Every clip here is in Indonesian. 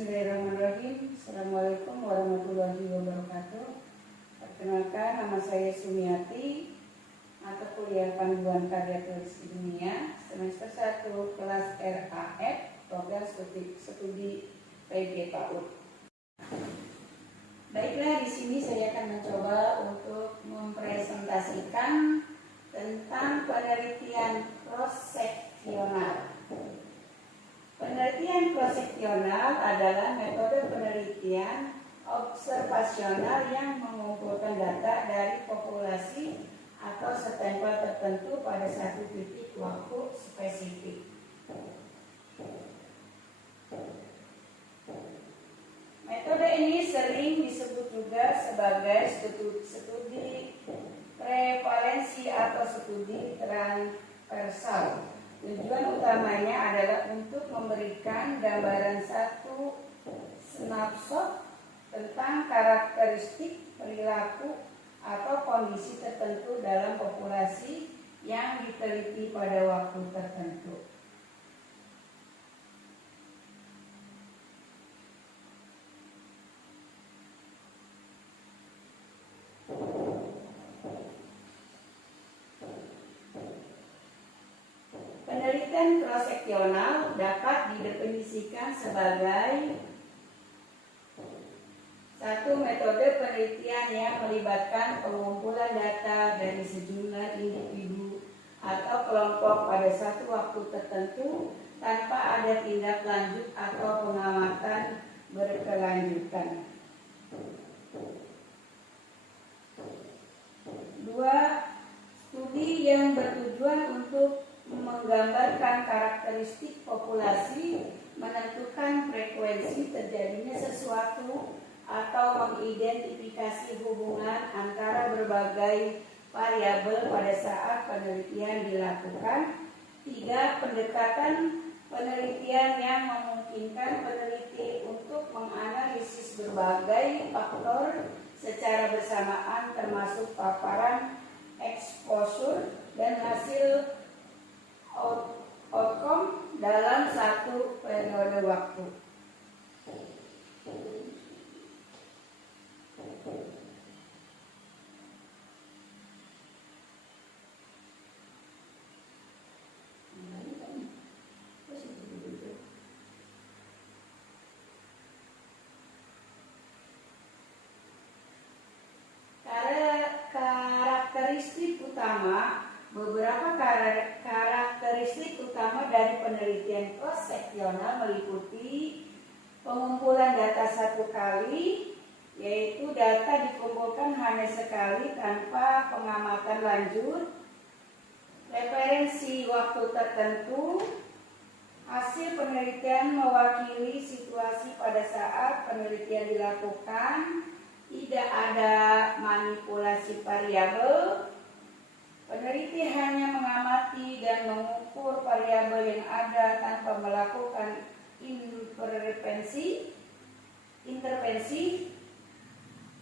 Bismillahirrahmanirrahim. Assalamualaikum warahmatullahi wabarakatuh. Perkenalkan, nama saya Sumiati, mata kuliah Panduan Karya Tulis Ilmiah semester 1 kelas RAF, program studi PG PAUD. Baiklah, di sini saya akan mencoba untuk mempresentasikan tentang penelitian cross-seksional. Penelitian cross-seksional adalah metode penelitian observasional yang mengumpulkan data dari populasi atau setempel tertentu pada satu titik waktu spesifik. Metode ini sering disebut juga sebagai studi prevalensi atau studi transversal. Tujuan utamanya adalah untuk memberikan gambaran satu snapshot tentang karakteristik perilaku atau kondisi tertentu dalam populasi yang diteliti pada waktu tertentu. Penelitian cross-seksional dapat didefinisikan sebagai satu metode penelitian yang melibatkan pengumpulan data dari sejumlah individu atau kelompok pada satu waktu tertentu tanpa ada tindak lanjut atau pengamatan berkelanjutan. Dua, studi yang bertujuan untuk menggambarkan karakteristik populasi, menentukan frekuensi terjadinya sesuatu, atau mengidentifikasi hubungan antara berbagai variabel pada saat penelitian dilakukan. Tiga, pendekatan penelitian yang memungkinkan peneliti untuk menganalisis berbagai faktor secara bersamaan termasuk paparan, exposure, dan hasil outcome dalam satu periode waktu. Karakteristik utama Beberapa karakteristik utama dari penelitian cross-seksional meliputi pengumpulan data satu kali, yaitu data dikumpulkan hanya sekali tanpa pengamatan lanjut, referensi waktu tertentu, hasil penelitian mewakili situasi pada saat penelitian dilakukan, tidak ada manipulasi variabel. Peneliti hanya mengamati dan mengukur variabel yang ada tanpa melakukan intervensi,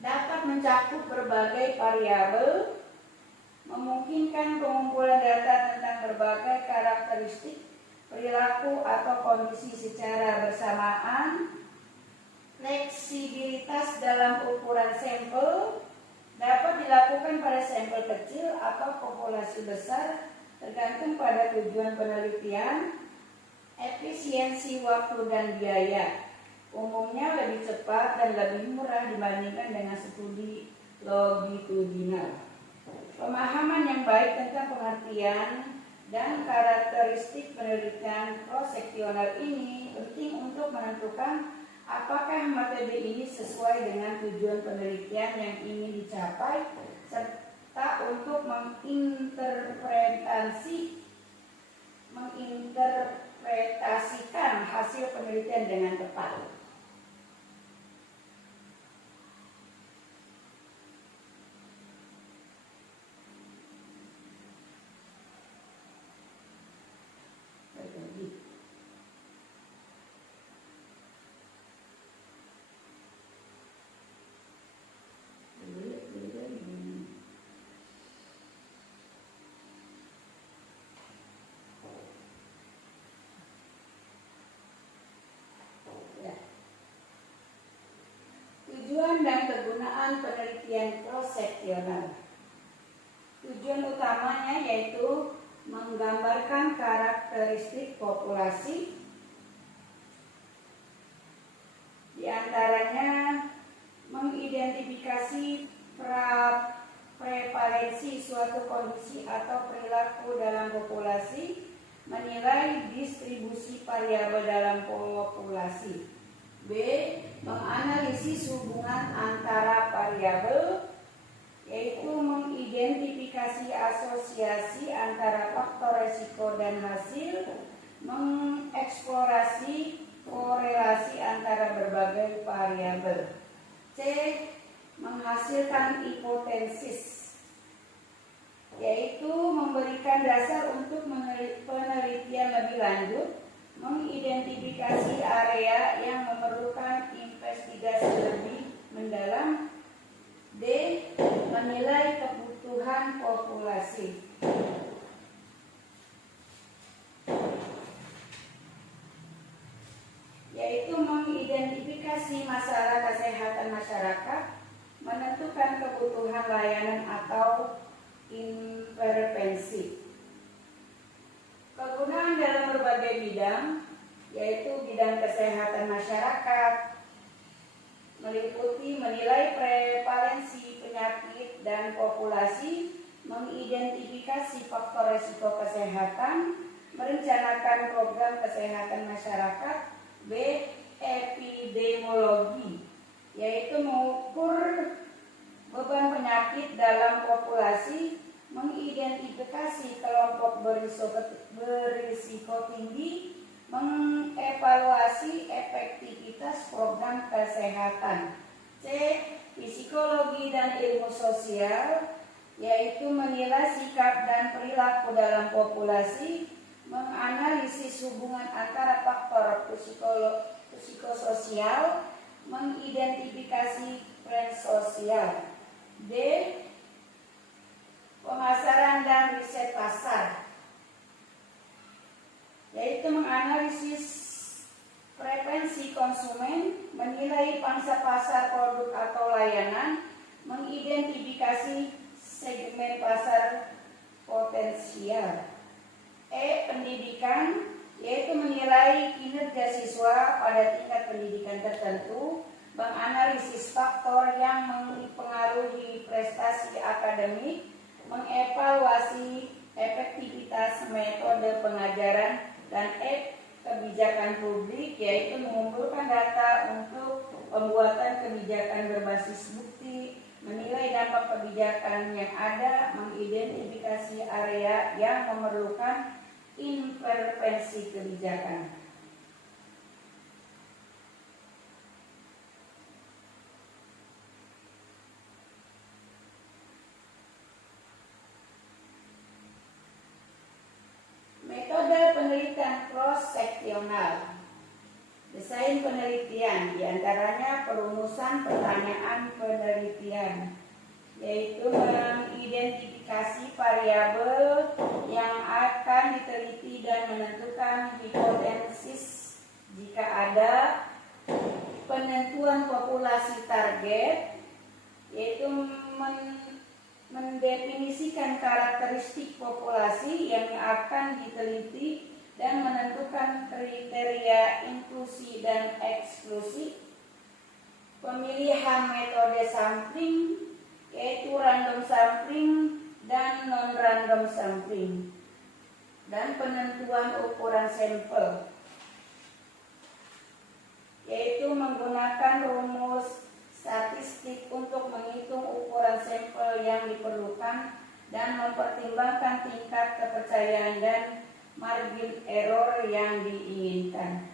dapat mencakup berbagai variabel, memungkinkan pengumpulan data tentang berbagai karakteristik perilaku atau kondisi secara bersamaan, fleksibilitas dalam ukuran sampel, dapat dilakukan pada sampel kecil atau populasi besar tergantung pada tujuan penelitian, efisiensi waktu dan biaya. Umumnya lebih cepat dan lebih murah dibandingkan dengan studi longitudinal. Pemahaman yang baik tentang pengertian dan karakteristik penelitian cross-seksional ini penting untuk menentukan apakah metode ini sesuai dengan tujuan penelitian yang ingin dicapai, serta untuk menginterpretasikan hasil penelitian dengan tepat. seksional. Tujuan utamanya yaitu menggambarkan karakteristik populasi, di antaranya mengidentifikasi prevalensi suatu kondisi atau perilaku dalam populasi, menilai distribusi variabel dalam populasi. B. Menganalisis hubungan antara variabel, yaitu mengidentifikasi asosiasi antara faktor resiko dan hasil, mengeksplorasi korelasi antara berbagai variabel. C. Menghasilkan hipotesis, yaitu memberikan dasar untuk penelitian lebih lanjut, mengidentifikasi area yang memerlukan investigasi lebih mendalam. D. Menilai kebutuhan populasi, yaitu mengidentifikasi masalah kesehatan masyarakat, menentukan kebutuhan layanan atau intervensi. Kegunaan dalam berbagai bidang, yaitu bidang kesehatan masyarakat, meliputi menilai prevalensi penyakit dan populasi, mengidentifikasi faktor risiko kesehatan, merencanakan program kesehatan masyarakat. B. Epidemiologi, yaitu mengukur beban penyakit dalam populasi, mengidentifikasi kelompok berisiko tinggi, mengevaluasi efektivitas program kesehatan. C. Psikologi dan ilmu sosial, yaitu menilai sikap dan perilaku dalam populasi, menganalisis hubungan antara faktor psikososial, mengidentifikasi tren sosial. D. Pemasaran dan riset pasar, yaitu menganalisis preferensi konsumen, menilai pangsa pasar produk atau layanan, mengidentifikasi segmen pasar potensial. E. Pendidikan, yaitu menilai kinerja siswa pada tingkat pendidikan tertentu, menganalisis faktor yang mempengaruhi prestasi akademik, mengevaluasi efektivitas metode pengajaran. Dan E. Kebijakan publik, yaitu mengumpulkan data untuk pembuatan kebijakan berbasis bukti, menilai dampak kebijakan yang ada, mengidentifikasi area yang memerlukan intervensi kebijakan. Metode penelitian cross-seksional. Desain penelitian, diantaranya perumusan pertanyaan penelitian, yaitu mengidentifikasi variabel yang akan diteliti dan menentukan hipotesis jika ada, penentuan populasi target, yaitu mendefinisikan karakteristik populasi yang akan diteliti dan menentukan kriteria inklusi dan eksklusi. Pemilihan metode sampling, yaitu random sampling dan non-random sampling, dan penentuan ukuran sampel, yaitu menggunakan rumus statistik untuk menghitung ukuran sampel yang diperlukan dan mempertimbangkan tingkat kepercayaan dan margin error yang diinginkan.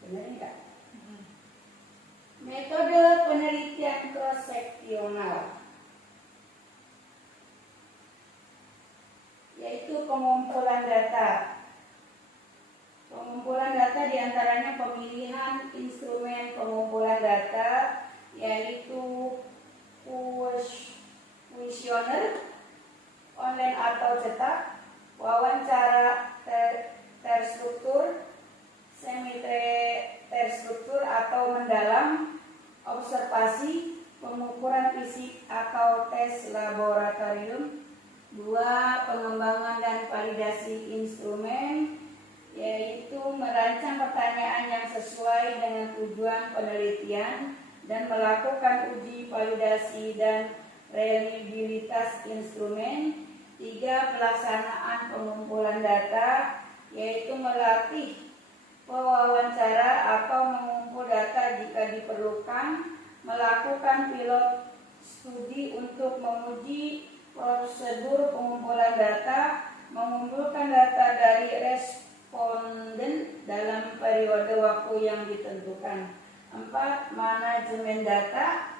Benar enggak? Metode penelitian cross-seksional, yaitu pengumpulan data. Pengumpulan data diantaranya pemilihan instrumen pengumpulan data, yaitu kuesioner online atau cetak, wawancara terstruktur, semi terstruktur atau mendalam, observasi, pengukuran fisik atau tes laboratorium. 2. Pengembangan dan validasi instrumen, yaitu merancang pertanyaan yang sesuai dengan tujuan penelitian dan melakukan uji validasi dan reliabilitas instrumen. 3. Pelaksanaan pengumpulan data, yaitu melatih pewawancara atau mengumpul data jika diperlukan, melakukan pilot studi untuk menguji prosedur pengumpulan data, mengumpulkan data dari responden dalam periode waktu yang ditentukan. 4. Manajemen data,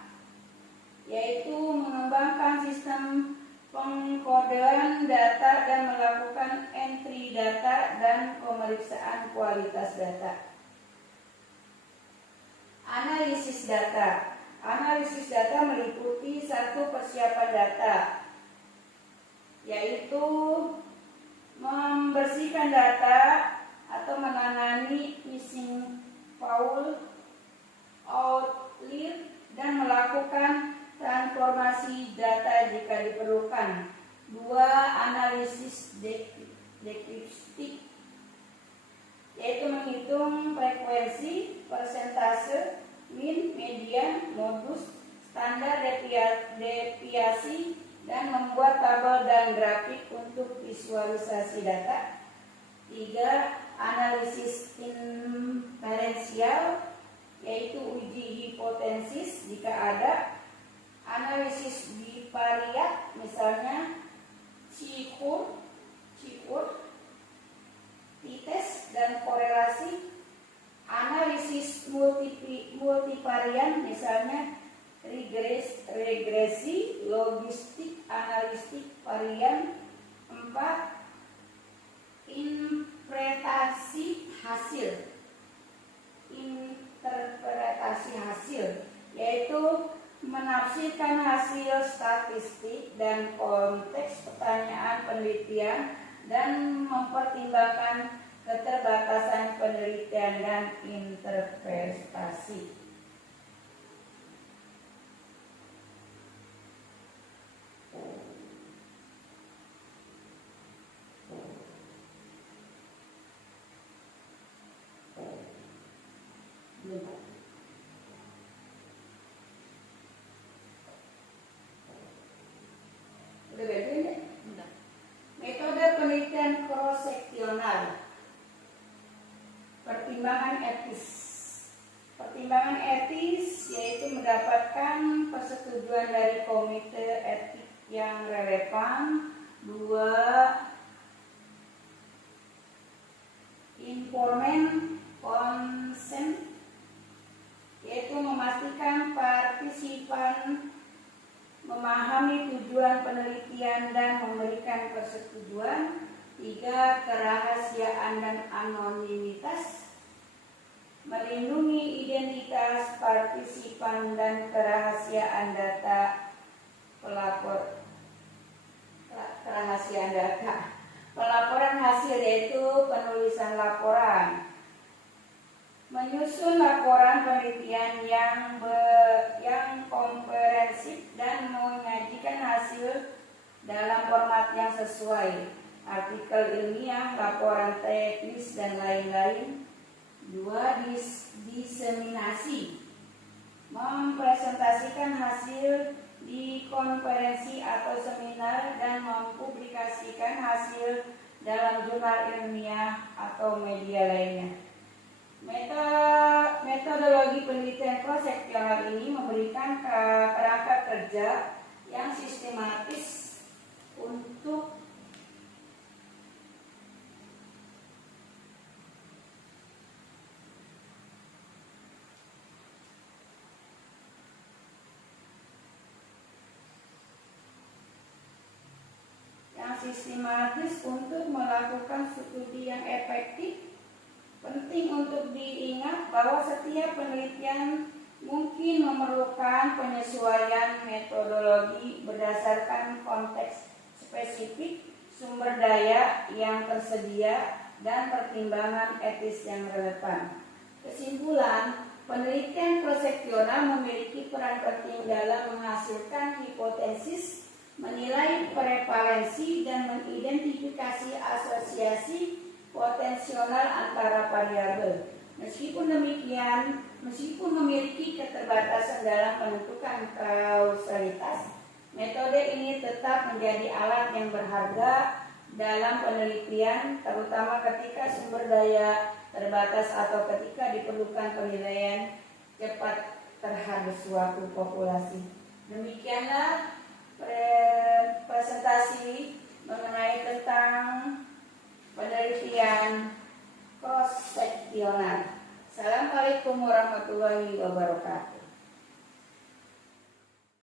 yaitu mengembangkan sistem pengkodean data dan melakukan entry data dan pemeriksaan kualitas data. Analisis data. Analisis data meliputi 1. Persiapan data, yaitu membersihkan data atau menangani missing fault, outlier, dan melakukan transformasi data jika diperlukan. 2. Analisis deskriptif, yaitu menghitung frekuensi, persentase, mean, median, modus, standar deviasi, dan membuat tabel dan grafik untuk visualisasi data. 3. Analisis inferensial, yaitu uji hipotesis jika ada. Analisis bivariat, misalnya C-curve, t-test, dan korelasi. Analisis multivarian, misalnya regresi, logistik, analitik varian. 4. Interpretasi hasil, yaitu menafsirkan hasil statistik dan konteks pertanyaan penelitian dan mempertimbangkan keterbatasan penelitian dan interpretasi. Metode penelitian cross-seksional. Pertimbangan etis. Pertimbangan etis yaitu mendapatkan persetujuan dari komite etik yang relevan. 2. Informed consent, yaitu memastikan partisipan memahami tujuan penelitian dan memberikan persetujuan. 3. Kerahasiaan dan anonimitas, melindungi identitas partisipan dan kerahasiaan data pelapor. Kerahasiaan data. Pelaporan hasil, yaitu penulisan laporan. Menyusun laporan penelitian yang komprehensif dan menyajikan hasil dalam format yang sesuai, artikel ilmiah, laporan teknis, dan lain-lain. 2. Diseminasi, mempresentasikan hasil di konferensi atau seminar dan mempublikasikan hasil dalam jurnal ilmiah atau media lainnya. Metodologi penelitian cross-seksional ini memberikan kerangka kerja yang sistematis untuk melakukan studi yang efektif. Penting untuk diingat bahwa setiap penelitian mungkin memerlukan penyesuaian metodologi berdasarkan konteks spesifik, sumber daya yang tersedia, dan pertimbangan etis yang relevan. Kesimpulan, penelitian proseksional memiliki peran penting dalam menghasilkan hipotesis, menilai prevalensi, dan mengidentifikasi asosiasi potensial antara variabel. Meskipun demikian, meskipun memiliki keterbatasan dalam menentukan kausalitas, metode ini tetap menjadi alat yang berharga dalam penelitian, terutama ketika sumber daya terbatas atau ketika diperlukan penilaian cepat terhadap suatu populasi. Demikianlah presentasi mengenai tentang penelitian cross seksional. Assalamualaikum warahmatullahi wabarakatuh.